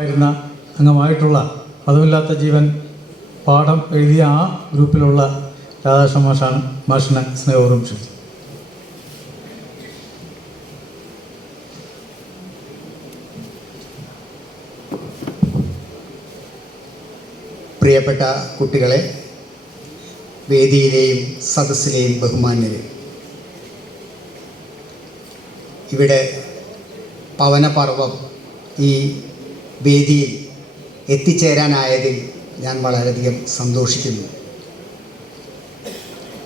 ആയിരുന്ന അംഗമായിട്ടുള്ള പദമില്ലാത്ത ജീവൻ പാഠം എഴുതിയ ആ ഗ്രൂപ്പിലുള്ള രാധാകൃഷ്ണ മാഷിനെ സ്നേഹപൂർവ്വം ക്ഷണിച്ചു. പ്രിയപ്പെട്ട കുട്ടികളെ, വേദിയിലെയും സദസ്സിലെയും ബഹുമാന്യരെ, ഇവിടെ പവനപർവം ഈ വേദിയിൽ എത്തിച്ചേരാനായതിൽ ഞാൻ വളരെയധികം സന്തോഷിക്കുന്നു.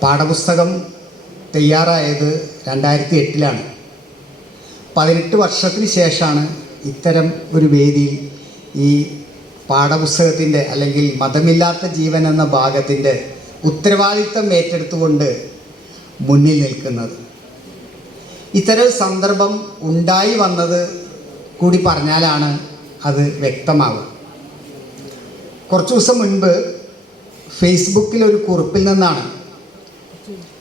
പാഠപുസ്തകം തയ്യാറായത് 2008 18 വർഷത്തിന് ശേഷമാണ് ഇത്തരം ഒരു വേദിയിൽ ഈ പാഠപുസ്തകത്തിൻ്റെ അല്ലെങ്കിൽ മതമില്ലാത്ത ജീവൻ എന്ന ഭാഗത്തിൻ്റെ ഉത്തരവാദിത്തം ഏറ്റെടുത്തുകൊണ്ട് മുന്നിൽ നിൽക്കുന്നത്. ഇത്തരം സന്ദർഭം ഉണ്ടായി വന്നത് കൂടി പറഞ്ഞാലാണ് അത് വ്യക്തമാവുക. കുറച്ച് ദിവസം മുൻപ് ഫേസ്ബുക്കിൽ ഒരു കുറിപ്പിൽ നിന്നാണ്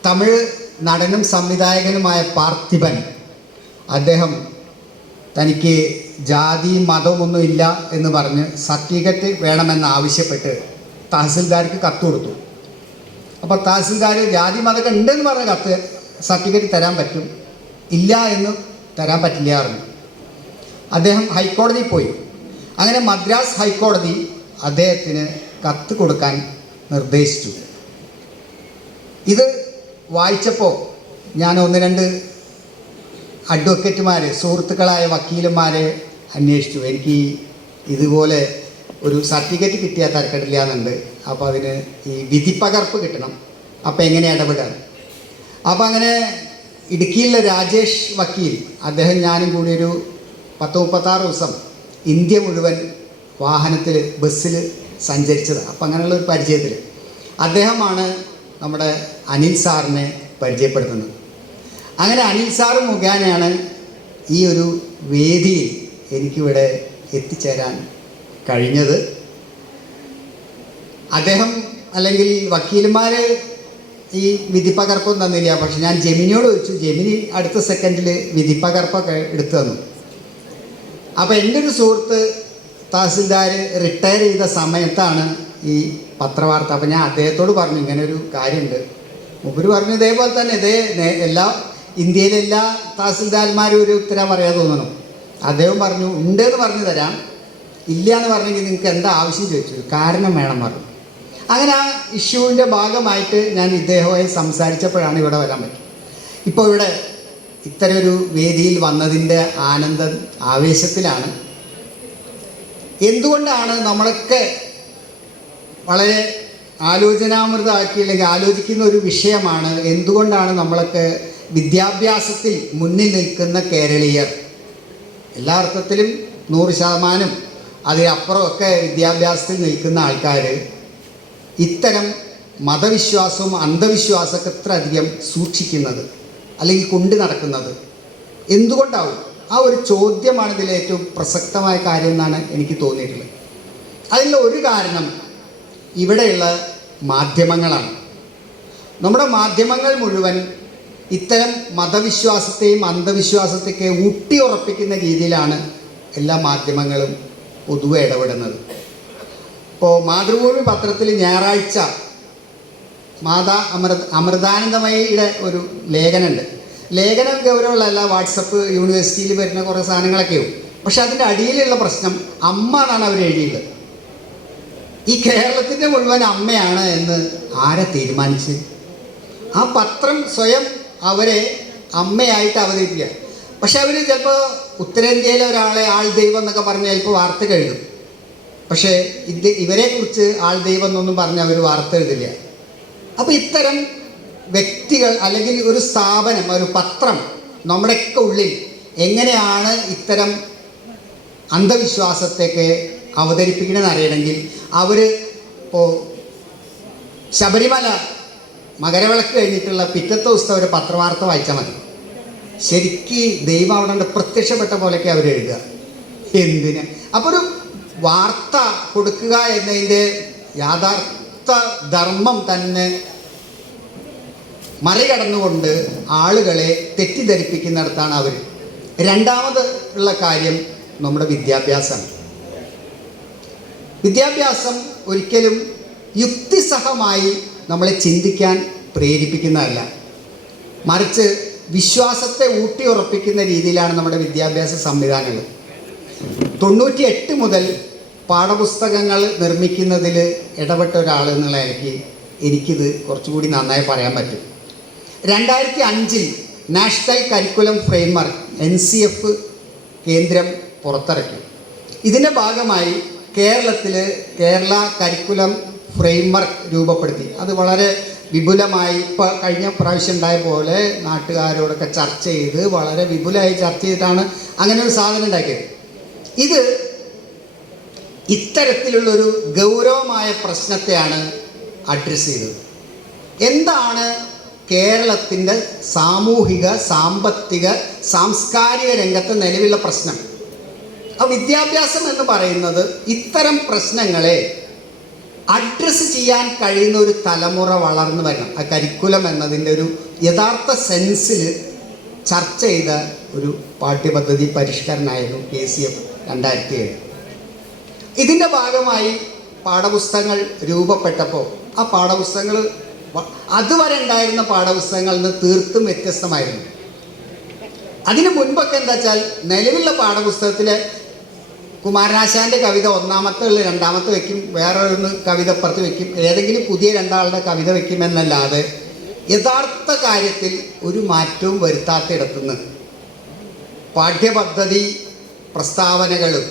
തമിഴ് നടനും സംവിധായകനുമായ പാർത്ഥിപൻ, അദ്ദേഹം തനിക്ക് ജാതി മതമൊന്നും ഇല്ല എന്ന് പറഞ്ഞ് സർട്ടിഫിക്കറ്റ് വേണമെന്ന് ആവശ്യപ്പെട്ട് തഹസിൽദാർക്ക് കത്ത് കൊടുത്തു. അപ്പോൾ തഹസിൽദാർ ജാതി മതമൊക്കെ ഉണ്ടെന്ന് പറഞ്ഞ കത്ത് സർട്ടിഫിക്കറ്റ് തരാൻ പറ്റും, ഇല്ല എന്ന് തരാൻ പറ്റില്ല പറഞ്ഞു. അദ്ദേഹം ഹൈക്കോടതിയിൽ പോയി. അങ്ങനെ മദ്രാസ് ഹൈക്കോടതി അദ്ദേഹത്തിന് കത്ത് കൊടുക്കാൻ നിർദ്ദേശിച്ചു. ഇത് വായിച്ചപ്പോൾ ഞാൻ 1-2 അഡ്വക്കേറ്റുമാരെ, സുഹൃത്തുക്കളായ വക്കീലന്മാരെ അന്വേഷിച്ചു. എനിക്ക് ഇതുപോലെ ഒരു സർട്ടിഫിക്കറ്റ് കിട്ടിയാൽ തരക്കെടില്ല എന്നുണ്ട്, അപ്പോൾ അതിന് ഈ വിധിപ്പകർപ്പ് കിട്ടണം, അപ്പോൾ എങ്ങനെ ഇടപെടാൻ. അപ്പോൾ അങ്ങനെ ഇടുക്കിയിലെ രാജേഷ് വക്കീൽ, അദ്ദേഹം ഞാനും കൂടി ഒരു 10-36 ദിവസം ഇന്ത്യ മുഴുവൻ വാഹനത്തിൽ ബസ്സിൽ സഞ്ചരിച്ചത്. അപ്പം അങ്ങനെയുള്ള ഒരു പരിചയത്തിൽ അദ്ദേഹമാണ് നമ്മുടെ അനിൽ സാറിനെ പരിചയപ്പെടുത്തുന്നത്. അങ്ങനെ അനിൽ സാറ് മുഖേനയാണ് ഈ ഒരു വേദിയിൽ എനിക്കിവിടെ എത്തിച്ചേരാൻ കഴിഞ്ഞത്. അദ്ദേഹം അല്ലെങ്കിൽ വക്കീലന്മാർ ഈ വിധിപ്പകർപ്പൊന്നും തന്നില്ല. പക്ഷെ ഞാൻ ജെമിനിയോട് ചോദിച്ചു, ജെമിനി അടുത്ത സെക്കൻഡിൽ വിധിപ്പകർപ്പൊക്കെ എടുത്തു തന്നു. അപ്പോൾ എൻ്റെ ഒരു സുഹൃത്ത് തഹസിൽദാർ റിട്ടയർ ചെയ്ത സമയത്താണ് ഈ പത്രവാർത്ത. അപ്പോൾ ഞാൻ അദ്ദേഹത്തോട് പറഞ്ഞു, ഇങ്ങനൊരു കാര്യമുണ്ട്. മൂപ്പര് പറഞ്ഞു ഇതേപോലെ തന്നെ ഇന്ത്യയിലെ എല്ലാ തഹസിൽദാർമാരും ഒരു ഉത്തരം പറയാൻ തോന്നണം. അദ്ദേഹം പറഞ്ഞു ഉണ്ടെന്ന് പറഞ്ഞു തരാം, ഇല്ല എന്ന് പറഞ്ഞെങ്കിൽ നിങ്ങൾക്ക് എന്താ ആവശ്യം ചോദിച്ചു, കാരണം വേണം പറഞ്ഞു. അങ്ങനെ ആ ഇഷ്യൂവിൻ്റെ ഭാഗമായിട്ട് ഞാൻ ഇദ്ദേഹവുമായി സംസാരിച്ചപ്പോഴാണ് ഇവിടെ വരാൻ പറ്റും. ഇപ്പോൾ ഇവിടെ ഇത്തരമൊരു വേദിയിൽ വന്നതിൻ്റെ ആവേശത്തിലാണ്. എന്തുകൊണ്ടാണ് നമ്മളൊക്കെ വളരെ ആലോചനാമൃതമാക്കി അല്ലെങ്കിൽ ആലോചിക്കുന്ന ഒരു വിഷയമാണ്, എന്തുകൊണ്ടാണ് നമ്മളൊക്കെ വിദ്യാഭ്യാസത്തിൽ മുന്നിൽ നിൽക്കുന്ന കേരളീയർ, എല്ലാ അർത്ഥത്തിലും 100% അതിനപ്പുറമൊക്കെ വിദ്യാഭ്യാസത്തിൽ നിൽക്കുന്ന ആൾക്കാർ ഇത്തരം മതവിശ്വാസവും അന്ധവിശ്വാസമൊക്കെ ഇത്ര അധികം സൂക്ഷിക്കുന്നത് അല്ലെങ്കിൽ കൊണ്ടു നടക്കുന്നത് എന്തുകൊണ്ടാവും? ആ ഒരു ചോദ്യമാണ് ഇതിലെ ഏറ്റവും പ്രസക്തമായ കാര്യം എന്നാണ് എനിക്ക് തോന്നിയിട്ടുള്ളത്. അതിൻ്റെ ഒരു കാരണം ഇവിടെയുള്ള മാധ്യമങ്ങളാണ്. നമ്മുടെ മാധ്യമങ്ങൾ മുഴുവൻ ഇത്തരം മതവിശ്വാസത്തെയും അന്ധവിശ്വാസത്തെയൊക്കെ ഊട്ടിയുറപ്പിക്കുന്ന രീതിയിലാണ് എല്ലാ മാധ്യമങ്ങളും പൊതുവെ ഇടപെടുന്നത്. ഇപ്പോൾ മാതൃഭൂമി പത്രത്തിൽ ഞായറാഴ്ച അമൃതാനന്ദമയിയുടെ ഒരു ലേഖനമുണ്ട്. ലേഖനം ഗൗരവമുള്ളതല്ല, വാട്സപ്പ് യൂണിവേഴ്സിറ്റിയിൽ വരുന്ന കുറേ സാധനങ്ങളൊക്കെയാവും. പക്ഷെ അതിൻ്റെ അടിയിലുള്ള പ്രശ്നം അമ്മ എന്നാണ് അവർ എഴുതിയത്. ഈ കേരളത്തിൻ്റെ മുഴുവൻ അമ്മയാണ് എന്ന് ആരെ തീരുമാനിച്ച്? ആ പത്രം സ്വയം അവരെ അമ്മയായിട്ട് അവതരിപ്പിക്കുക. പക്ഷെ അവർ ചിലപ്പോൾ ഉത്തരേന്ത്യയിലെ ഒരാളെ ആൾ ദൈവം എന്നൊക്കെ പറഞ്ഞ് ചിലപ്പോൾ വാർത്ത എഴുതും. പക്ഷേ ഇവരെക്കുറിച്ച് ആൾ ദൈവം എന്നൊന്നും പറഞ്ഞ് അവർ വാർത്ത എഴുതില്ല. അപ്പോൾ ഇത്തരം വ്യക്തികൾ അല്ലെങ്കിൽ ഒരു സ്ഥാപനം, ഒരു പത്രം നമ്മുടെയൊക്കെ ഉള്ളിൽ എങ്ങനെയാണ് ഇത്തരം അന്ധവിശ്വാസത്തെയൊക്കെ അവതരിപ്പിക്കണമെന്ന് അറിയണമെങ്കിൽ അവർ ഇപ്പോൾ ശബരിമല മകരവിളക്ക് കഴിഞ്ഞിട്ടുള്ള പിറ്റത്തെ ദിവസത്തെ ഒരു പത്രവാർത്ത വായിച്ചാൽ മതി. ശരിക്ക് ദൈവം അവിടെ പ്രത്യക്ഷപ്പെട്ട പോലെയൊക്കെ അവർ എഴുതുക. എന്തിന്? അപ്പോൾ ഒരു വാർത്ത കൊടുക്കുക എന്നതിൻ്റെ യാഥാർത്ഥ ധർമ്മം തന്നെ മറികടന്നുകൊണ്ട് ആളുകളെ തെറ്റിദ്ധരിപ്പിക്കുന്നിടത്താണ് അവർ. രണ്ടാമത് ഉള്ള കാര്യം നമ്മുടെ വിദ്യാഭ്യാസമാണ്. വിദ്യാഭ്യാസം ഒരിക്കലും യുക്തിസഹമായി നമ്മളെ ചിന്തിക്കാൻ പ്രേരിപ്പിക്കുന്നതല്ല, മറിച്ച് വിശ്വാസത്തെ ഊട്ടിയുറപ്പിക്കുന്ന രീതിയിലാണ് നമ്മുടെ വിദ്യാഭ്യാസ സംവിധാനങ്ങൾ. 98 മുതൽ പാഠപുസ്തകങ്ങൾ നിർമ്മിക്കുന്നതിൽ ഇടപെട്ട ഒരാൾ എന്നുള്ള എനിക്കിത് കുറച്ചുകൂടി നന്നായി പറയാൻ പറ്റും. 2005 നാഷണൽ കരിക്കുലം ഫ്രെയിംവർക്ക് NCF കേന്ദ്രം പുറത്തിറക്കി. ഇതിൻ്റെ ഭാഗമായി കേരളത്തിൽ കേരള കരിക്കുലം ഫ്രെയിംവർക്ക് രൂപപ്പെടുത്തി. അത് വളരെ വിപുലമായി ഇപ്പോൾ കഴിഞ്ഞ പ്രാവശ്യം ഉണ്ടായ പോലെ നാട്ടുകാരോടൊക്കെ ചർച്ച ചെയ്ത് വളരെ വിപുലമായി ചർച്ച ചെയ്തിട്ടാണ് അങ്ങനെ ഒരു സാധനം ഉണ്ടാക്കിയത്. ഇത് ഇത്തരത്തിലുള്ളൊരു ഗൗരവമായ പ്രശ്നത്തെയാണ് അഡ്രസ്സ് ചെയ്തത്. എന്താണ് കേരളത്തിൻ്റെ സാമൂഹിക, സാമ്പത്തിക, സാംസ്കാരിക രംഗത്ത് നിലവിലുള്ള പ്രശ്നം? ആ വിദ്യാഭ്യാസം എന്ന് പറയുന്നത് ഇത്തരം പ്രശ്നങ്ങളെ അഡ്രസ്സ് ചെയ്യാൻ കഴിയുന്ന ഒരു തലമുറ വളർന്നു വരണം. ആ കരിക്കുലം എന്നതിൻ്റെ ഒരു യഥാർത്ഥ സെൻസിൽ ചർച്ച ചെയ്ത ഒരു പാഠ്യപദ്ധതി പരിഷ്കരണമായിരുന്നു KCF 2007. ഇതിൻ്റെ ഭാഗമായി പാഠപുസ്തകങ്ങൾ രൂപപ്പെട്ടപ്പോൾ ആ പാഠപുസ്തകങ്ങൾ അതുവരെ ഉണ്ടായിരുന്ന പാഠപുസ്തകങ്ങളിൽ നിന്ന് തീർത്തും വ്യത്യസ്തമായിരുന്നു. അതിന് മുൻപൊക്കെ എന്താ വെച്ചാൽ നിലവിലുള്ള പാഠപുസ്തകത്തിലെ കുമാരനാശാൻ്റെ കവിത ഒന്നാമത്തെ ഉള്ള രണ്ടാമത്തെ വയ്ക്കും, വേറെ ഒരു കവിത അപ്പുറത്ത് വയ്ക്കും, ഏതെങ്കിലും പുതിയ രണ്ടാളുടെ കവിത വയ്ക്കുമെന്നല്ലാതെ യഥാർത്ഥ കാര്യത്തിൽ ഒരു മാറ്റവും വരുത്താത്തിടത്തുനിന്ന് പാഠ്യപദ്ധതി പ്രസ്താവനകളും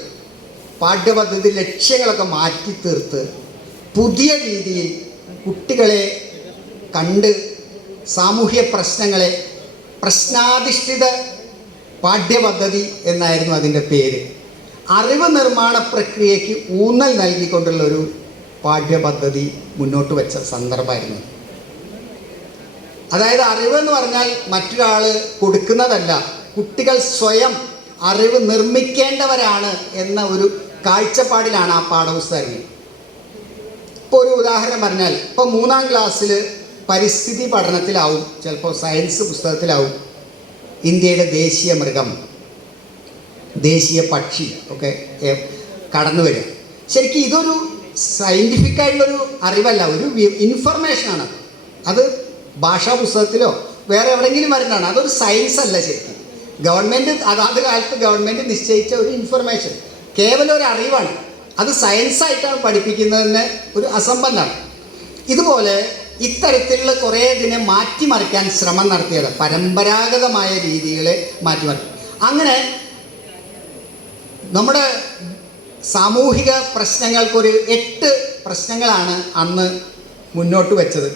പാഠ്യപദ്ധതി ലക്ഷ്യങ്ങളൊക്കെ മാറ്റി തീർത്ത് പുതിയ രീതിയിൽ കുട്ടികളെ കണ്ട് സാമൂഹ്യ പ്രശ്നങ്ങളെ പ്രശ്നാധിഷ്ഠിത പാഠ്യപദ്ധതി എന്നായിരുന്നു അതിൻ്റെ പേര്. അറിവ് നിർമ്മാണ പ്രക്രിയയ്ക്ക് ഊന്നൽ നൽകിക്കൊണ്ടുള്ളൊരു പാഠ്യപദ്ധതി മുന്നോട്ട് വെച്ച സന്ദർഭമായിരുന്നു. അതായത് അറിവ് എന്ന് പറഞ്ഞാൽ മറ്റൊരാൾ കൊടുക്കുന്നതല്ല, കുട്ടികൾ സ്വയം അറിവ് നിർമ്മിക്കേണ്ടവരാണ് എന്ന ഒരു കാഴ്ചപ്പാടിലാണ് ആ പാഠപുസ്തകം. ഇപ്പോൾ ഒരു ഉദാഹരണം പറഞ്ഞാൽ, ഇപ്പോൾ 3ാം ക്ലാസ്സിൽ പരിസ്ഥിതി പഠനത്തിലാവും, ചിലപ്പോൾ സയൻസ് പുസ്തകത്തിലാവും ഇന്ത്യയുടെ ദേശീയ മൃഗം, ദേശീയ പക്ഷി ഒക്കെ കടന്നു വരിക. ശരിക്കും ഇതൊരു സയൻറ്റിഫിക്കായിട്ടുള്ളൊരു അറിവല്ല, ഒരു ഇൻഫർമേഷനാണ്. അത് ഭാഷാ പുസ്തകത്തിലോ വേറെ എവിടെയെങ്കിലും വരുന്നതാണ്. അതൊരു സയൻസ് അല്ല. ശരിക്കും ഗവൺമെൻറ് അതാത് കാലത്ത് ഗവൺമെൻറ് നിശ്ചയിച്ച ഒരു ഇൻഫർമേഷൻ, കേവലം ഒരു അറിവാണ്. അത് സയൻസായിട്ടാണ് പഠിപ്പിക്കുന്നതെന്ന് ഒരു അസംബന്ധമാണ്. ഇതുപോലെ ഇത്തരത്തിലുള്ള കുറേ ഇതിനെ മാറ്റിമറിക്കാൻ ശ്രമം നടത്തിയത്, പരമ്പരാഗതമായ രീതികളെ മാറ്റിമറിക്കും. അങ്ങനെ നമ്മുടെ സാമൂഹിക പ്രശ്നങ്ങൾക്കൊരു 8 പ്രശ്നങ്ങളാണ് അന്ന് മുന്നോട്ട് വെച്ചത്.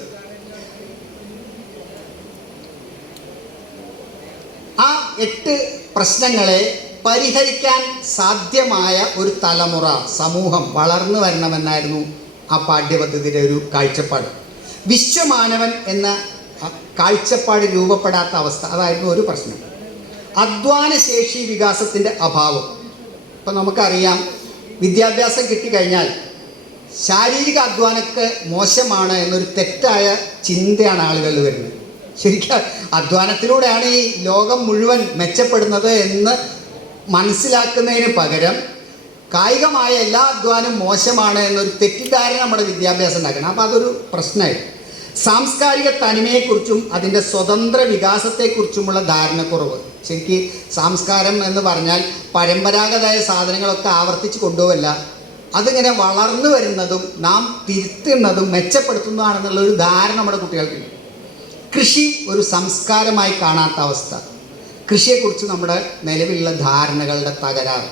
ആ 8 പ്രശ്നങ്ങളെ പരിഹരിക്കാൻ സാധ്യമായ ഒരു തലമുറ, സമൂഹം വളർന്നു വരണമെന്നായിരുന്നു ആ പാഠ്യപദ്ധതിയുടെ ഒരു കാഴ്ചപ്പാട്. വിശ്വമാനവൻ എന്ന കാഴ്ചപ്പാട് രൂപപ്പെടാത്ത അവസ്ഥ, അതായിരുന്നു ഒരു പ്രശ്നം. അധ്വാനശേഷി വികാസത്തിൻ്റെ അഭാവം. ഇപ്പം നമുക്കറിയാം, വിദ്യാഭ്യാസം കിട്ടിക്കഴിഞ്ഞാൽ ശാരീരിക അധ്വാനമൊക്കെ മോശമാണ് എന്നൊരു തെറ്റായ ചിന്തയാണ് ആളുകളിൽ വരുന്നത്. ശരിക്കും അധ്വാനത്തിലൂടെയാണ് ഈ ലോകം മുഴുവൻ മെച്ചപ്പെടുന്നത് എന്ന് മനസ്സിലാക്കുന്നതിന് പകരം കായികമായ എല്ലാ അധ്വാനവും മോശമാണ് എന്നൊരു തെറ്റിദ്ധാരണ നമ്മുടെ വിദ്യാഭ്യാസം ഉണ്ടാക്കണം. അപ്പോൾ അതൊരു പ്രശ്നമായി. സാംസ്കാരിക തനിമയെക്കുറിച്ചും അതിൻ്റെ സ്വതന്ത്ര വികാസത്തെക്കുറിച്ചുമുള്ള ധാരണക്കുറവ്. ശരിക്കും സംസ്കാരം എന്ന് പറഞ്ഞാൽ പരമ്പരാഗതമായ സാധനങ്ങളൊക്കെ ആവർത്തിച്ച് കൊണ്ടുപോകല്ല, അതിങ്ങനെ വളർന്നു വരുന്നതും നാം തിരുത്തുന്നതും മെച്ചപ്പെടുത്തുന്നതാണെന്നുള്ളൊരു ധാരണ നമ്മുടെ കുട്ടികൾക്ക്. കൃഷി ഒരു സംസ്കാരമായി കാണാത്ത അവസ്ഥ, കൃഷിയെക്കുറിച്ച് നമ്മുടെ നിലവിലുള്ള ധാരണകളുടെ തകരാറ്,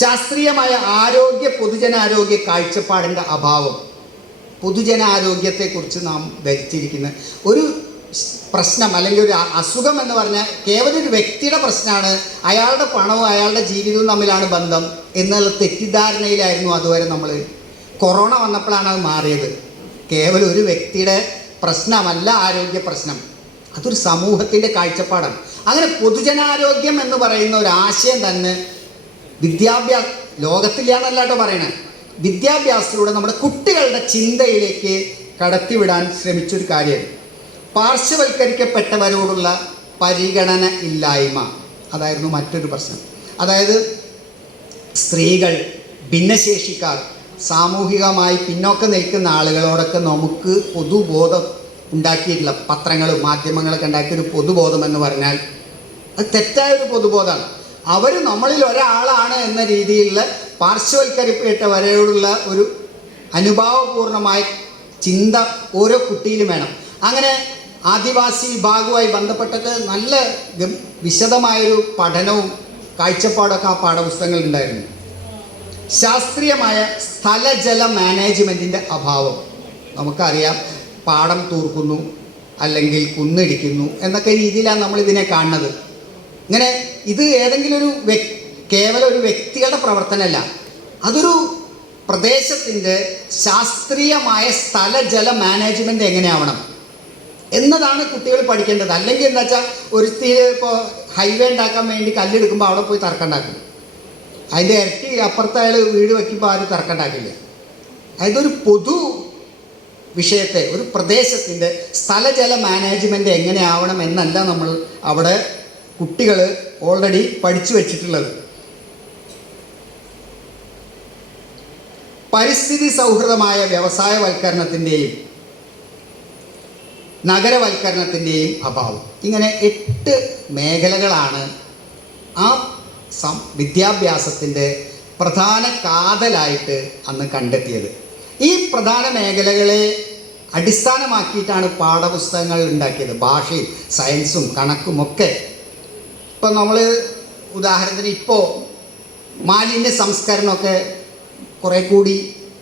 ശാസ്ത്രീയമായ പൊതുജനാരോഗ്യ കാഴ്ചപ്പാടിൻ്റെ അഭാവം. പൊതുജനാരോഗ്യത്തെക്കുറിച്ച് നാം ധരിച്ചിരിക്കുന്ന ഒരു പ്രശ്നം അല്ലെങ്കിൽ ഒരു അസുഖം എന്ന് പറഞ്ഞാൽ കേവലം ഒരു വ്യക്തിയുടെ പ്രശ്നമാണ്, അയാളുടെ പണവും അയാളുടെ ജീവിതവും തമ്മിലാണ് ബന്ധം എന്നുള്ള തെറ്റിദ്ധാരണയിലായിരുന്നു അതുവരെ നമ്മൾ. കൊറോണ വന്നപ്പോഴാണ് അത് മാറിയത്. കേവലം ഒരു വ്യക്തിയുടെ പ്രശ്നമല്ല ആരോഗ്യ പ്രശ്നം, അതൊരു സമൂഹത്തിൻ്റെ കാഴ്ചപ്പാടാണ്. അങ്ങനെ പൊതുജനാരോഗ്യം എന്ന് പറയുന്ന ഒരു ആശയം തന്നെ ലോകത്തില്ല എന്നല്ല കേട്ടോ പറയണേ, വിദ്യാഭ്യാസത്തിലൂടെ നമ്മുടെ കുട്ടികളുടെ ചിന്തയിലേക്ക് കടത്തിവിടാൻ ശ്രമിച്ചൊരു കാര്യമാണ്. പാർശ്വവൽക്കരിക്കപ്പെട്ടവരോടുള്ള പരിഗണന ഇല്ലായ്മ, അതായിരുന്നു മറ്റൊരു പ്രശ്നം. അതായത് സ്ത്രീകൾ, ഭിന്നശേഷിക്കാർ, സാമൂഹികമായി പിന്നോക്കം നിൽക്കുന്ന ആളുകളോടൊക്കെ നമുക്ക് പൊതുബോധം ഉണ്ടാക്കിയിട്ടുള്ള പത്രങ്ങളും മാധ്യമങ്ങളൊക്കെ ഉണ്ടാക്കിയൊരു പൊതുബോധം എന്ന് പറഞ്ഞാൽ അത് തെറ്റായൊരു പൊതുബോധമാണ്. അവർ നമ്മളിൽ ഒരാളാണ് എന്ന രീതിയിലുള്ള പാർശ്വവൽക്കരിക്കപ്പെട്ടവരോടുള്ള ഒരു അനുഭാവപൂർണമായ ചിന്ത ഓരോ കുട്ടിയിലും വേണം. അങ്ങനെ ആദിവാസി വിഭാഗവുമായി ബന്ധപ്പെട്ടൊക്കെ നല്ല വിശദമായൊരു പഠനവും കാഴ്ചപ്പാടൊക്കെ ആ പാഠപുസ്തകങ്ങളിൽ ഉണ്ടായിരുന്നു. ശാസ്ത്രീയമായ സ്ഥലജല മാനേജ്മെൻറ്റിൻ്റെ അഭാവം. നമുക്കറിയാം, പാടം തൂർക്കുന്നു അല്ലെങ്കിൽ കുന്നിടിക്കുന്നു എന്നൊക്കെ രീതിയിലാണ് നമ്മളിതിനെ കാണുന്നത്. ഇങ്ങനെ ഇത് ഏതെങ്കിലും ഒരു കേവലം ഒരു വ്യക്തിയുടെ പ്രവർത്തനമല്ല, അതൊരു പ്രദേശത്തിൻ്റെ ശാസ്ത്രീയമായ സ്ഥലജല മാനേജ്മെൻറ്റ് എങ്ങനെയാവണം എന്നതാണ് കുട്ടികൾ പഠിക്കേണ്ടത്. അല്ലെങ്കിൽ എന്താ വെച്ചാൽ ഒരു ഇപ്പോൾ ഹൈവേ ഉണ്ടാക്കാൻ വേണ്ടി കല്ലെടുക്കുമ്പോൾ അവിടെ പോയി തർക്കമുണ്ടാക്കും. അതിൻ്റെ ഇരട്ടി അപ്പുറത്ത് അയാൾ വീട് വയ്ക്കുമ്പോൾ ആരും തർക്കമുണ്ടാക്കില്ല. അതൊരു പൊതു വിഷയത്തെ, ഒരു പ്രദേശത്തിൻ്റെ സ്ഥലജല മാനേജ്മെൻറ്റ് എങ്ങനെയാവണം എന്നല്ല നമ്മൾ അവിടെ കുട്ടികൾ ഓൾറെഡി പഠിച്ചു വച്ചിട്ടുള്ളത്. പരിസ്ഥിതി സൗഹൃദമായ വ്യവസായവൽക്കരണത്തിൻ്റെയും നഗരവൽക്കരണത്തിൻ്റെയും അഭാവം. ഇങ്ങനെ 8 മേഖലകളാണ് ആ വിദ്യാഭ്യാസത്തിൻ്റെ പ്രധാന കാതലായിട്ട് അന്ന് കണ്ടെത്തിയത്. ഈ പ്രധാന മേഖലകളെ അടിസ്ഥാനമാക്കിയിട്ടാണ് പാഠപുസ്തകങ്ങൾ ഉണ്ടാക്കിയത്. ഭാഷയും സയൻസും കണക്കുമൊക്കെ. ഇപ്പം നമ്മൾ ഉദാഹരണത്തിന് ഇപ്പോൾ മാലിന്യ സംസ്കരണമൊക്കെ കുറേ കൂടി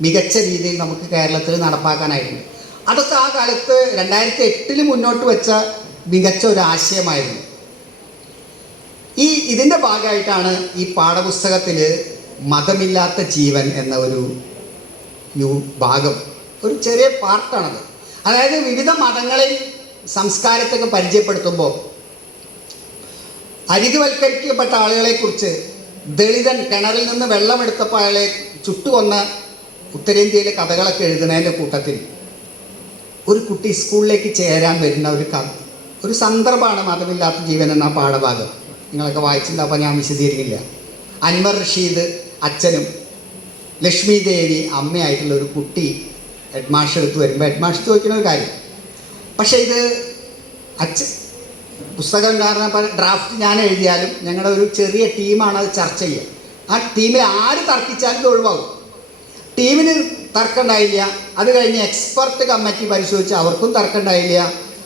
മികച്ച രീതിയിൽ നമുക്ക് കേരളത്തിൽ നടപ്പാക്കാനായിട്ടുണ്ട്. അതൊക്കെ ആ കാലത്ത് 2008 മുന്നോട്ട് വെച്ച മികച്ച ഒരു ആശയമായിരുന്നു. ഇതിൻ്റെ ഭാഗമായിട്ടാണ് ഈ പാഠപുസ്തകത്തിൽ മതമില്ലാത്ത ജീവൻ എന്ന ഒരു ഭാഗം, ഒരു ചെറിയ പാർട്ടാണത്. അതായത് വിവിധ മതങ്ങളെയും സംസ്കാരത്തൊക്കെ പരിചയപ്പെടുത്തുമ്പോൾ അരികുവൽക്കരിക്കപ്പെട്ട ആളുകളെക്കുറിച്ച്, ദളിതൻ കിണറിൽ നിന്ന് വെള്ളമെടുത്തപ്പോൾ അയാളെ ചുട്ടുകൊന്ന ഉത്തരേന്ത്യയിലെ കഥകളൊക്കെ എഴുതുന്നതിൻ്റെ കൂട്ടത്തിൽ ഒരു കുട്ടി സ്കൂളിലേക്ക് ചേരാൻ വരുന്ന ഒരു സന്ദർഭമാണ് മതമില്ലാത്ത ജീവൻ എന്ന പാഠഭാഗം. നിങ്ങളൊക്കെ വായിച്ചില്ല, അപ്പോൾ ഞാൻ വിശദീകരിക്കില്ല. അൻവർ റഷീദ് അച്ഛനും ലക്ഷ്മി ദേവി അമ്മയായിട്ടുള്ള ഒരു കുട്ടി ഹെഡ് മാസ്റ്റർ എടുത്ത് വരുമ്പോൾ ഹെഡ് മാസ്റ്റർ ചോദിക്കുന്ന ഒരു കാര്യം, പക്ഷേ ഇത് പുസ്തകം കാരണം ഡ്രാഫ്റ്റ് ഞാൻ എഴുതിയാലും ഞങ്ങളുടെ ഒരു ചെറിയ ടീമാണ് അത് ചർച്ച ചെയ്യുക. ആ ടീമിൽ ആര് തർക്കിച്ചാലും ഇത് ഒഴിവാകും. ടീമിന് തർക്കമുണ്ടായില്ല. അത് കഴിഞ്ഞ് എക്സ്പെർട്ട് കമ്മിറ്റി പരിശോധിച്ച് അവർക്കും തർക്കമുണ്ടായില്ല.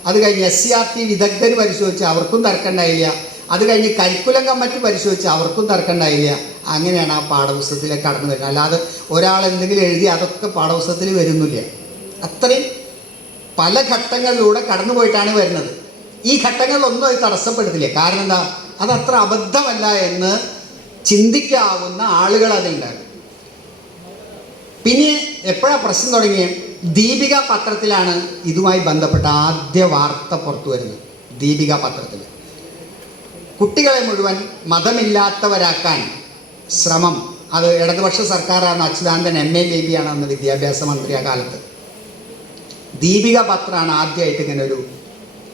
അത് കഴിഞ്ഞ് SCRT വിദഗ്ധർ പരിശോധിച്ച് അവർക്കും തർക്കമുണ്ടായില്ല. അത് കഴിഞ്ഞ് കരിക്കുലം കമ്മിറ്റി പരിശോധിച്ച് അവർക്കും തർക്കമുണ്ടായില്ല. അങ്ങനെയാണ് ആ പാഠപുസ്തകത്തിലേക്ക് കടന്നു വരുന്നത്. അല്ലാതെ ഒരാൾ എന്തെങ്കിലും എഴുതി അതൊക്കെ പാഠപുസ്തകത്തിൽ വരുന്നില്ല. അത്രയും പല ഘട്ടങ്ങളിലൂടെ കടന്നു പോയിട്ടാണ് വരുന്നത്. ഈ ഘട്ടങ്ങളിലൊന്നും അത് തടസ്സപ്പെടുത്തില്ല. കാരണം എന്താ, അതത്ര അബദ്ധമല്ല എന്ന് ചിന്തിക്കാവുന്ന ആളുകൾ അതിലുണ്ടായിരുന്നു. പിന്നെ എപ്പോഴാണ് പ്രശ്നം തുടങ്ങിയത്? ദീപിക പത്രത്തിലാണ് ഇതുമായി ബന്ധപ്പെട്ട ആദ്യ വാർത്ത പുറത്തു വരുന്നത്. ദീപിക പത്രത്തിൽ കുട്ടികളെ മുഴുവൻ മതമില്ലാത്തവരാക്കാൻ ശ്രമം. അത് ഇടതുപക്ഷ സർക്കാരാണ്. അച്യുതാനന്ദൻ MA ബേബിയാണ് അന്ന് വിദ്യാഭ്യാസ മന്ത്രി ആ കാലത്ത്. ദീപിക പത്രമാണ് ആദ്യമായിട്ട് ഇങ്ങനെ ഒരു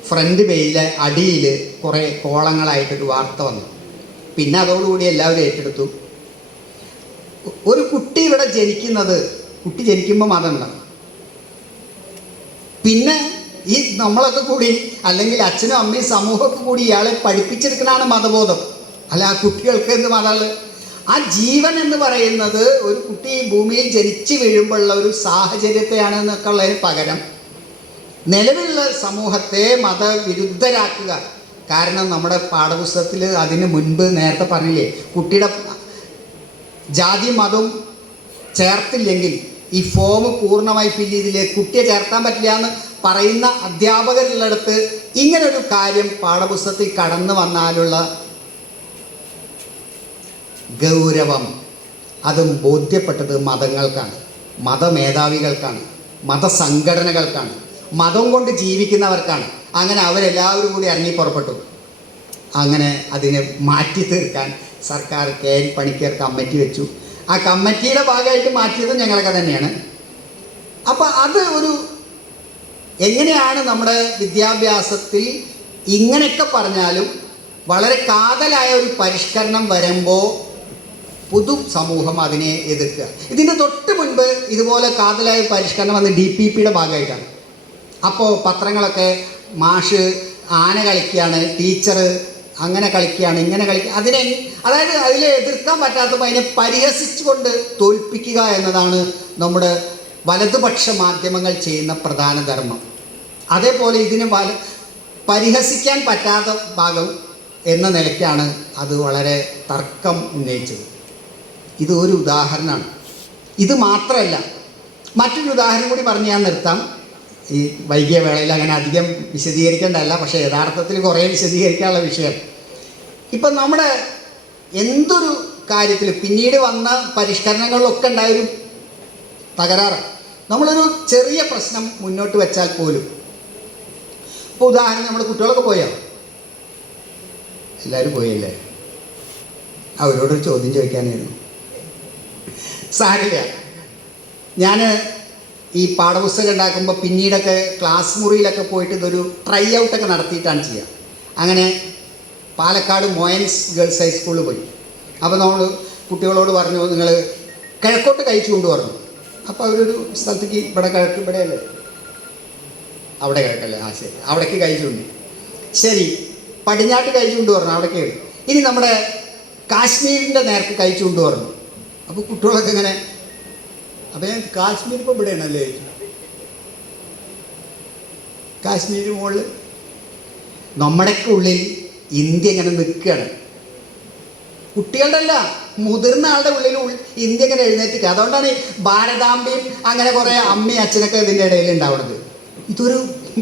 ഫ്രണ്ട് പേജിലെ അടിയിൽ കുറേ കോളങ്ങളായിട്ടൊരു വാർത്ത വന്നു. പിന്നെ അതോടുകൂടി എല്ലാവരും ഏറ്റെടുത്തു. ഒരു കുട്ടി ഇവിടെ കുട്ടി ജനിക്കുമ്പോൾ മതമുണ്ടാകും. പിന്നെ ഈ നമ്മളൊക്കെ കൂടി, അല്ലെങ്കിൽ അച്ഛനും അമ്മയും സമൂഹമൊക്കെ കൂടി ഇയാളെ പഠിപ്പിച്ചെടുക്കണതാണ് മതബോധം. അല്ല ആ കുട്ടികൾക്ക് എന്ത് മതമുള്ളത്? ആ ജീവൻ എന്ന് പറയുന്നത് ഒരു കുട്ടി ഭൂമിയിൽ ജനിച്ചു വീഴുമ്പോഴുള്ള ഒരു സാഹചര്യത്തെയാണ് എന്നൊക്കെ ഉള്ളതിന് പകരം നിലവിലുള്ള സമൂഹത്തെ മതവിരുദ്ധരാക്കുക. കാരണം നമ്മുടെ പാഠപുസ്തകത്തിൽ അതിന് മുൻപ് നേരത്തെ പറഞ്ഞില്ലേ, കുട്ടിയുടെ ജാതി മതവും ചേർത്തില്ലെങ്കിൽ ഈ ഫോം പൂർണ്ണമായി ഫില്ല് ചെയ്തില്ലേ കുട്ടിയെ ചേർത്താൻ പറ്റില്ല എന്ന് പറയുന്ന അധ്യാപകരുള്ളിടത്ത് ഇങ്ങനൊരു കാര്യം പാഠപുസ്തകത്തിൽ കടന്നു വന്നാലുള്ള ഗൗരവം അതും ബോധ്യപ്പെട്ടത് മതങ്ങൾക്കാണ്, മതമേധാവികൾക്കാണ്, മതസംഘടനകൾക്കാണ്, മതം കൊണ്ട് ജീവിക്കുന്നവർക്കാണ്. അങ്ങനെ അവരെല്ലാവരും കൂടി ഇറങ്ങി പുറപ്പെട്ടു. അങ്ങനെ അതിനെ മാറ്റി തീർക്കാൻ സർക്കാർ KN പണിക്കർ കമ്മിറ്റി വെച്ചു. ആ കമ്മിറ്റിയുടെ ഭാഗമായിട്ട് മാറ്റിയത് ഞങ്ങളൊക്കെ തന്നെയാണ്. അപ്പോൾ അത് ഒരു എങ്ങനെയാണ് നമ്മുടെ വിദ്യാഭ്യാസത്തിൽ ഇങ്ങനെയൊക്കെ പറഞ്ഞാലും വളരെ കാതലായ ഒരു പരിഷ്കരണം വരുമ്പോൾ പൊതു സമൂഹം അതിനെ എതിർക്കുക. ഇതിൻ്റെ തൊട്ട് മുൻപ് ഇതുപോലെ കാതലായ പരിഷ്കരണം വന്ന് DPPയുടെ ഭാഗമായിട്ടാണ്. അപ്പോൾ പത്രങ്ങളൊക്കെ മാഷ് ആന കളിക്കുകയാണ്, ടീച്ചർ അങ്ങനെ കളിക്കുകയാണ്, ഇങ്ങനെ കളിക്കുക, അതായത് അതിനെ എതിർക്കാൻ പറ്റാത്തപ്പോൾ അതിനെ പരിഹസിച്ചുകൊണ്ട് തോൽപ്പിക്കുക എന്നതാണ് നമ്മുടെ വലതുപക്ഷ മാധ്യമങ്ങൾ ചെയ്യുന്ന പ്രധാന ധർമ്മം. അതേപോലെ ഇതിനെ പരിഹസിക്കാൻ പറ്റാത്ത ഭാഗം എന്ന നിലയ്ക്കാണ് അത് വളരെ തർക്കം ഉന്നയിച്ചത്. ഇത് ഒരു ഉദാഹരണമാണ്. ഇത് മാത്രമല്ല, മറ്റൊരു ഉദാഹരണം കൂടി പറഞ്ഞ് ഞാൻ നിർത്താം. ഈ വൈകിയ വേളയിൽ അങ്ങനെ അധികം വിശദീകരിക്കേണ്ടതല്ല, പക്ഷേ യഥാർത്ഥത്തിൽ കുറേ വിശദീകരിക്കാനുള്ള വിഷയം. ഇപ്പം നമ്മുടെ എന്തൊരു കാര്യത്തിൽ പിന്നീട് വന്ന പരിഷ്കരണങ്ങളിലൊക്കെ ഉണ്ടായൊരു തകരാറ്, നമ്മളൊരു ചെറിയ പ്രശ്നം മുന്നോട്ട് വെച്ചാൽ പോലും, ഇപ്പോൾ ഉദാഹരണം നമ്മൾ കുട്ടികളൊക്കെ പോയോ? എല്ലാവരും പോയല്ലേ? അവരോടൊരു ചോദ്യം ചോദിക്കാനായിരുന്നു. സാരില്ല, ഞാൻ ഈ പാഠപുസ്തകം ഉണ്ടാക്കുമ്പോൾ പിന്നീടൊക്കെ ക്ലാസ് മുറിയിലൊക്കെ പോയിട്ട് ഇതൊരു ട്രൈ ഔട്ടൊക്കെ നടത്തിയിട്ടാണ് ചെയ്യുക. അങ്ങനെ പാലക്കാട് മോയൻസ് ഗേൾസ് ഹൈസ്കൂളിൽ പോയി. അപ്പോൾ നമ്മൾ കുട്ടികളോട് പറഞ്ഞു, നിങ്ങൾ കിഴക്കോട്ട് കഴിച്ചു കൊണ്ട് പറഞ്ഞു. അപ്പോൾ അവരൊരു സ്ഥലത്തേക്ക്, ഇവിടെ കിഴക്ക്, ഇവിടെയല്ലേ, അവിടെ കിഴക്കല്ലേ, ആ ശരി, അവിടേക്ക് കഴിച്ചുകൊണ്ട്, ശരി പടിഞ്ഞാട്ട് കഴിച്ചുകൊണ്ട് പറഞ്ഞു, അവിടേക്ക്. ഇനി നമ്മുടെ കാശ്മീരിൻ്റെ നേർക്ക് കഴിച്ചുകൊണ്ട് പറഞ്ഞു. അപ്പോൾ കുട്ടികളൊക്കെ ഇങ്ങനെ, അപ്പോൾ ഞാൻ കാശ്മീർ ഇപ്പോൾ ഇവിടെയാണല്ലേ, കാശ്മീർ മുകളിൽ നമ്മുടെയൊക്കെ ഉള്ളിൽ ഇന്ത്യ ഇങ്ങനെ നിൽക്കുകയാണ്. കുട്ടികളുടെ അല്ല, മുതിർന്ന ആളുടെ ഉള്ളിൽ ഇന്ത്യ ഇങ്ങനെ എഴുന്നേറ്റിക്കുക. അതുകൊണ്ടാണ് ഈ ഭാരതാംബയും അങ്ങനെ കുറേ അമ്മയും അച്ഛനൊക്കെ ഇതിൻ്റെ ഇടയിൽ ഉണ്ടാവുന്നത്. ഇതൊരു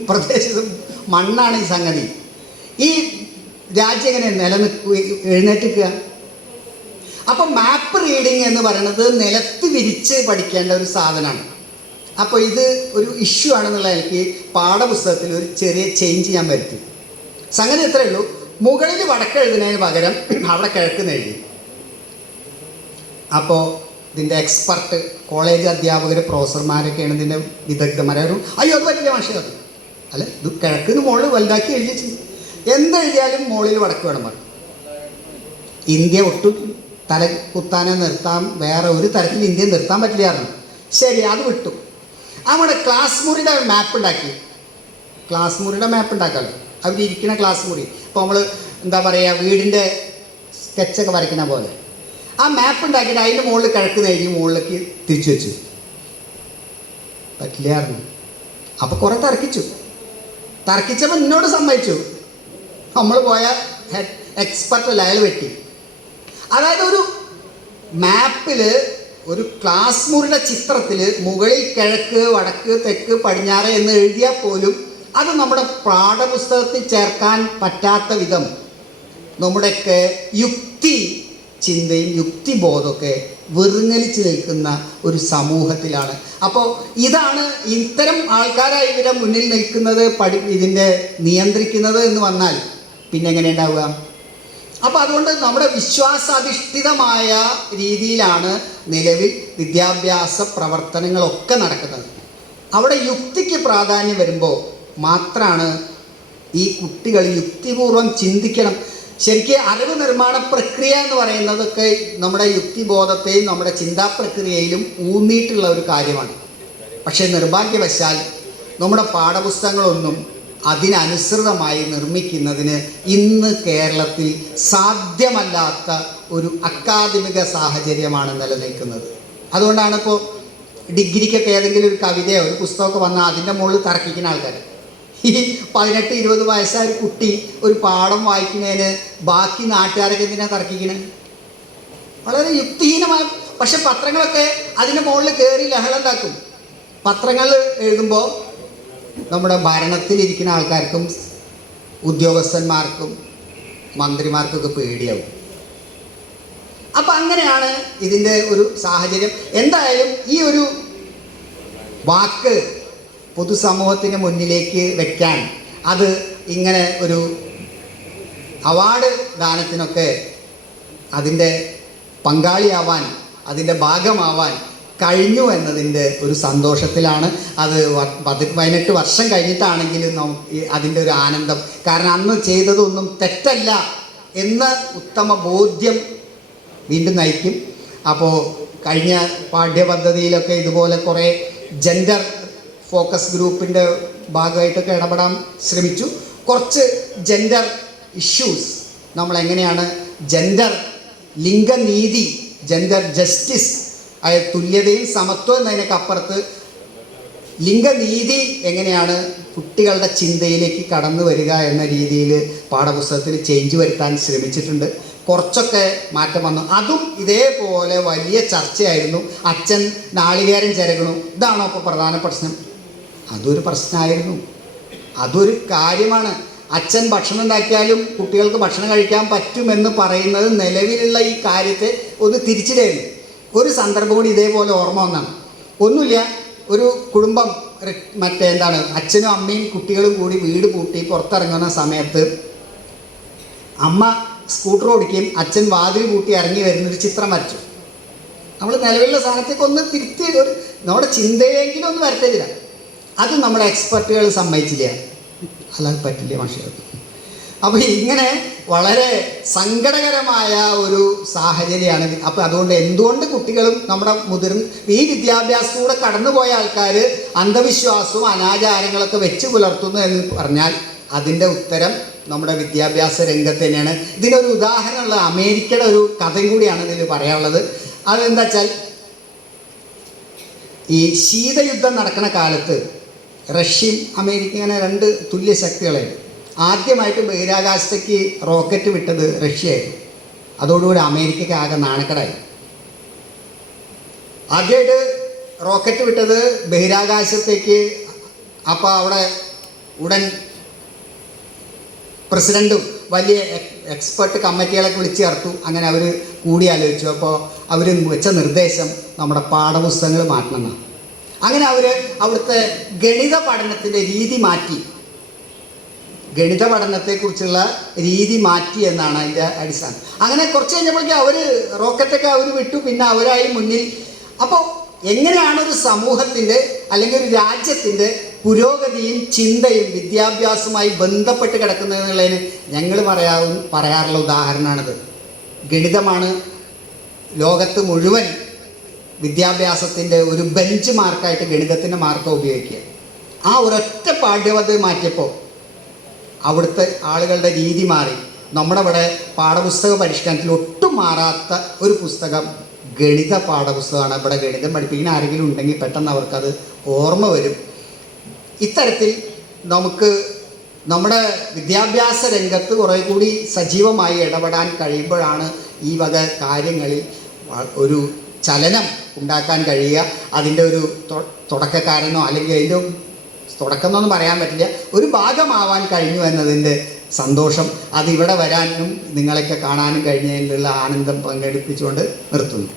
പ്രദേശത്ത് മണ്ണാണ് ഈ സംഗതി. ഈ രാജ്യം എങ്ങനെ എഴുന്നേറ്റിക്കുക. അപ്പം മാപ്പ് റീഡിങ് എന്ന് പറയുന്നത് നിലത്ത് വിരിച്ച് പഠിക്കേണ്ട ഒരു സാധനമാണ്. അപ്പോൾ ഇത് ഒരു ഇഷ്യൂ ആണെന്നുള്ള എനിക്ക് പാഠപുസ്തകത്തിൽ ഒരു ചെറിയ ചേഞ്ച് ഞാൻ വരുത്തി. സംഗതി എത്രയേ ഉള്ളൂ, മുകളിൽ വടക്ക് എഴുതുന്നതിന് പകരം അവിടെ കിഴക്ക് എഴുതി. അപ്പോൾ ഇതിൻ്റെ എക്സ്പെർട്ട് കോളേജ് അധ്യാപകർ, പ്രൊഫസർമാരൊക്കെയാണ് ഇതിൻ്റെ വിദഗ്ധന്മാരും. അയ്യോ അത് പറ്റില്ല മാഷേ, അത് അല്ല, ഇത് കിഴക്കിന് മുകളിൽ വലുതാക്കി എഴുതി വെച്ചു. എന്തെഴുതിയാലും മുകളിൽ വടക്ക് വേണം പറഞ്ഞു. ഇന്ത്യ ഒട്ടും തല കുത്താനെ നിർത്താൻ, വേറെ ഒരു തരത്തിൽ ഇന്ത്യ നിർത്താൻ പറ്റില്ലായിരുന്നു. ശരി, അത് വിട്ടു. അവിടെ ക്ലാസ് മുറിയുടെ മാപ്പ് ഉണ്ടാക്കി. ക്ലാസ് മുറിയുടെ മാപ്പ് ഉണ്ടാക്കാമല്ലോ, അവരിയ്ക്കുന്ന ക്ലാസ് മുറി. ഇപ്പോൾ നമ്മൾ എന്താ പറയുക, വീടിൻ്റെ സ്കെച്ചൊക്കെ വരയ്ക്കുന്ന പോലെ ആ മാപ്പ് ഉണ്ടാക്കിയിട്ട് അതിൻ്റെ മുകളിൽ കിഴക്ക് എഴുതി മുകളിലേക്ക് തിരിച്ചു വെച്ചു. പറ്റില്ലായിരുന്നു. അപ്പോൾ കുറേ തർക്കിച്ചപ്പോൾ എന്നോട് സമ്മതിച്ചു. നമ്മൾ പോയ എക്സ്പെർട്ടല്ല, അയാൾ വെട്ടി. അതായത് ഒരു മാപ്പിൽ, ഒരു ക്ലാസ് മുറിയുടെ ചിത്രത്തിൽ മുകളിൽ കിഴക്ക്, വടക്ക്, തെക്ക്, പടിഞ്ഞാറ് എന്ന് എഴുതിയാൽ പോലും അത് നമ്മുടെ പാഠപുസ്തകത്തിൽ ചേർക്കാൻ പറ്റാത്ത വിധം നമ്മുടെയൊക്കെ യുക്തി ചിന്തയും യുക്തിബോധമൊക്കെ വെറുങ്ങലിച്ച് നിൽക്കുന്ന ഒരു സമൂഹത്തിലാണ്. അപ്പോൾ ഇതാണ് ഇത്തരം ആൾക്കാരായി ഇവരെ മുന്നിൽ നിൽക്കുന്നത്, ഇതിൻ്റെ നിയന്ത്രിക്കുന്നത് എന്ന് വന്നാൽ പിന്നെ എങ്ങനെ ഉണ്ടാവുക? അപ്പോൾ അതുകൊണ്ട് നമ്മുടെ വിശ്വാസാധിഷ്ഠിതമായ രീതിയിലാണ് നിലവിൽ വിദ്യാഭ്യാസ പ്രവർത്തനങ്ങളൊക്കെ നടക്കുന്നത്. അവിടെ യുക്തിക്ക് പ്രാധാന്യം വരുമ്പോൾ മാത്രമാണ് ഈ കുട്ടികൾ യുക്തിപൂർവം ചിന്തിക്കണം. ശരിക്കും അറിവ് നിർമ്മാണ പ്രക്രിയ എന്ന് പറയുന്നതൊക്കെ നമ്മുടെ യുക്തിബോധത്തെയും നമ്മുടെ ചിന്താ പ്രക്രിയയിലും ഊന്നിയിട്ടുള്ള ഒരു കാര്യമാണ്. പക്ഷേ നിർഭാഗ്യവശാൽ നമ്മുടെ പാഠപുസ്തകങ്ങളൊന്നും അതിനനുസൃതമായി നിർമ്മിക്കുന്നതിന് ഇന്ന് കേരളത്തിൽ സാധ്യമല്ലാത്ത ഒരു അക്കാദമിക സാഹചര്യമാണ് നിലനിൽക്കുന്നത്. അതുകൊണ്ടാണ് ഇപ്പോൾ ഡിഗ്രിക്കൊക്കെ ഏതെങ്കിലും ഒരു കവിതയോ ഒരു പുസ്തകമൊക്കെ വന്നാൽ അതിൻ്റെ മുകളിൽ തർക്കിക്കുന്ന ആൾക്കാർ. ഈ 18-20 വയസ്സായ ഒരു കുട്ടി ഒരു പാഠം വായിക്കുന്നതിന് ബാക്കി നാട്ടുകാരൊക്കെ എന്തിനാണ് തർക്കിക്കണേ? വളരെ യുക്തിഹീനമായ. പക്ഷെ പത്രങ്ങളൊക്കെ അതിൻ്റെ മുകളിൽ കയറി ലഹളണ്ടാക്കും. പത്രങ്ങൾ എഴുതുമ്പോൾ നമ്മുടെ ഭരണത്തിലിരിക്കുന്ന ആൾക്കാർക്കും ഉദ്യോഗസ്ഥന്മാർക്കും മന്ത്രിമാർക്കൊക്കെ പേടിയാവും. അപ്പം അങ്ങനെയാണ് ഇതിൻ്റെ ഒരു സാഹചര്യം. എന്തായാലും ഈ ഒരു വാക്ക് പൊതുസമൂഹത്തിന് മുന്നിലേക്ക് വെക്കാൻ, അത് ഇങ്ങനെ ഒരു അവാർഡ് ദാനത്തിനൊക്കെ അതിൻ്റെ പങ്കാളിയാവാൻ, അതിൻ്റെ ഭാഗമാവാൻ കഴിഞ്ഞു എന്നതിൻ്റെ ഒരു സന്തോഷത്തിലാണ്. അത് 18 വർഷം കഴിഞ്ഞിട്ടാണെങ്കിലും അതിൻ്റെ ഒരു ആനന്ദം. കാരണം അന്ന് ചെയ്തതൊന്നും തെറ്റല്ല എന്ന ഉത്തമ ബോധ്യം വീണ്ടും നയിക്കും. അപ്പോൾ കഴിഞ്ഞ പാഠ്യപദ്ധതിയിലൊക്കെ ഇതുപോലെ കുറേ ജെൻഡർ ഫോക്കസ് ഗ്രൂപ്പിൻ്റെ ഭാഗമായിട്ടൊക്കെ ഇടപെടാൻ ശ്രമിച്ചു. കുറച്ച് ജെൻഡർ ഇഷ്യൂസ് നമ്മളെങ്ങനെയാണ് ജെൻഡർ ലിംഗനീതി, ജെൻഡർ ജസ്റ്റിസ്, അതായത് തുല്യതയും സമത്വം എന്നതിനൊക്കെ അപ്പുറത്ത് ലിംഗനീതി എങ്ങനെയാണ് കുട്ടികളുടെ ചിന്തയിലേക്ക് കടന്നു വരിക എന്ന രീതിയിൽ പാഠപുസ്തകത്തിൽ ചേഞ്ച് വരുത്താൻ ശ്രമിച്ചിട്ടുണ്ട്. കുറച്ചൊക്കെ മാറ്റം വന്നു. അതും ഇതേപോലെ വലിയ ചർച്ചയായിരുന്നു. അച്ഛൻ നാളികേരം ചിരകണു, ഇതാണോ ഇപ്പോൾ പ്രധാന പ്രശ്നം? അതൊരു പ്രശ്നമായിരുന്നു, അതൊരു കാര്യമാണ്. അച്ഛൻ ഭക്ഷണം ഉണ്ടാക്കിയാലും കുട്ടികൾക്ക് ഭക്ഷണം കഴിക്കാൻ പറ്റുമെന്ന് പറയുന്നത് നിലവിലുള്ള ഈ കാര്യത്തെ ഒന്ന് തിരിച്ചിടായിരുന്നു. ഒരു സന്ദർഭം കൂടി ഇതേപോലെ ഓർമ്മ വന്നാണ്. ഒന്നുമില്ല, ഒരു കുടുംബം എന്താണ് അച്ഛനും അമ്മയും കുട്ടികളും കൂടി വീട് പൂട്ടി പുറത്തിറങ്ങുന്ന സമയത്ത് അമ്മ സ്കൂട്ടർ ഓടിക്കുകയും അച്ഛൻ വാതിൽ പൂട്ടി ഇറങ്ങി വരുന്നൊരു ചിത്രം വരച്ചു. നമ്മൾ നിലവിലുള്ള സാധനത്തേക്ക് ഒന്ന് തിരുത്തി ഒരു നമ്മുടെ ചിന്തയെങ്കിലും ഒന്ന് വരത്തില്ല. അത് നമ്മുടെ എക്സ്പെർട്ടുകൾ സമ്മതിച്ചില്ല, അല്ലാതെ പറ്റില്ല മനുഷ്യർ. അപ്പോൾ ഇങ്ങനെ വളരെ സങ്കടകരമായ ഒരു സാഹചര്യമാണ്. അപ്പോൾ അതുകൊണ്ട് എന്തുകൊണ്ട് കുട്ടികളും നമ്മുടെ ഈ വിദ്യാഭ്യാസത്തിലൂടെ കടന്നുപോയ ആൾക്കാർ അന്ധവിശ്വാസവും അനാചാരങ്ങളൊക്കെ വെച്ച് പുലർത്തുന്നു എന്ന് പറഞ്ഞാൽ അതിൻ്റെ ഉത്തരം നമ്മുടെ വിദ്യാഭ്യാസ രംഗത്ത് തന്നെയാണ്. ഇതിനൊരു ഉദാഹരണമുള്ള അമേരിക്കയുടെ ഒരു കഥയും കൂടിയാണ് ഇതിൽ പറയാനുള്ളത്. അതെന്താ വെച്ചാൽ, ഈ ശീതയുദ്ധം നടക്കുന്ന കാലത്ത് റഷ്യയും അമേരിക്ക ഇങ്ങനെ രണ്ട് തുല്യ ശക്തികളായിരുന്നു. ആദ്യമായിട്ട് ബഹിരാകാശത്തേക്ക് റോക്കറ്റ് വിട്ടത് റഷ്യയായിരുന്നു. അതോടുകൂടി അമേരിക്കയ്ക്ക് ആകെ നാണക്കേടായി. ആദ്യമായിട്ട് റോക്കറ്റ് വിട്ടത് ബഹിരാകാശത്തേക്ക്. അപ്പോൾ അവിടെ ഉടൻ പ്രസിഡൻറ്റും വലിയ എക്സ്പെർട്ട് കമ്മിറ്റികളൊക്കെ വിളിച്ചു ചേർത്തു. അങ്ങനെ അവർ കൂടിയാലോചിച്ചു. അപ്പോൾ അവർ വെച്ച നിർദ്ദേശം നമ്മുടെ പാഠപുസ്തകങ്ങൾ മാറ്റണമെന്നാണ്. അങ്ങനെ അവർ അവിടുത്തെ ഗണിത പഠനത്തിൻ്റെ രീതി മാറ്റി. ഗണിത പഠനത്തെക്കുറിച്ചുള്ള രീതി മാറ്റി എന്നാണ് അതിൻ്റെ അടിസ്ഥാനം. അങ്ങനെ കുറച്ച് കഴിഞ്ഞപ്പോഴേക്കും അവർ റോക്കറ്റൊക്കെ അവർ വിട്ടു. പിന്നെ അവരായി മുന്നിൽ. അപ്പോൾ എങ്ങനെയാണ് ഒരു സമൂഹത്തിൻ്റെ അല്ലെങ്കിൽ ഒരു രാജ്യത്തിൻ്റെ പുരോഗതിയും ചിന്തയും വിദ്യാഭ്യാസവുമായി ബന്ധപ്പെട്ട് കിടക്കുന്നതെന്നുള്ളതിന് ഞങ്ങൾ പറയാറുള്ള ഉദാഹരണമാണിത്. ഗണിതമാണ് ലോകത്ത് മുഴുവൻ വിദ്യാഭ്യാസത്തിൻ്റെ ഒരു ബെഞ്ച് മാർക്കായിട്ട് ഗണിതത്തിൻ്റെ മാർക്ക് ഉപയോഗിക്കുക. ആ ഒരൊറ്റ പാഠ്യപദ്ധതി മാറ്റിയപ്പോൾ അവിടുത്തെ ആളുകളുടെ രീതി മാറി. നമ്മുടെ ഇവിടെ പാഠപുസ്തക പരിഷ്കരണത്തിൽ ഒട്ടും മാറാത്ത ഒരു പുസ്തകം ഗണിത പാഠപുസ്തകമാണ്. ഇവിടെ ഗണിതം പഠിപ്പിക്കുന്ന ആരെങ്കിലും ഉണ്ടെങ്കിൽ പെട്ടെന്ന് അവർക്കത് ഓർമ്മ വരും. ഇത്തരത്തിൽ നമുക്ക് നമ്മുടെ വിദ്യാഭ്യാസ രംഗത്ത് കുറേ കൂടി സജീവമായി ഇടപെടാൻ കഴിയുമ്പോഴാണ് ഈ വക കാര്യങ്ങളിൽ ഒരു ചലനം ഉണ്ടാക്കാൻ കഴിയുക. അതിൻ്റെ ഒരു തുടക്കക്കാരനോ അല്ലെങ്കിൽ അതിൻ്റെ തുടക്കം എന്നൊന്നും പറയാൻ പറ്റില്ല, ഒരു ഭാഗമാവാൻ കഴിഞ്ഞു എന്നതിൻ്റെ സന്തോഷം, അതിവിടെ വരാനും നിങ്ങളെയൊക്കെ കാണാനും കഴിഞ്ഞതിലുള്ള ആനന്ദം പങ്കെടുപ്പിച്ചുകൊണ്ട് നിർത്തുന്നു.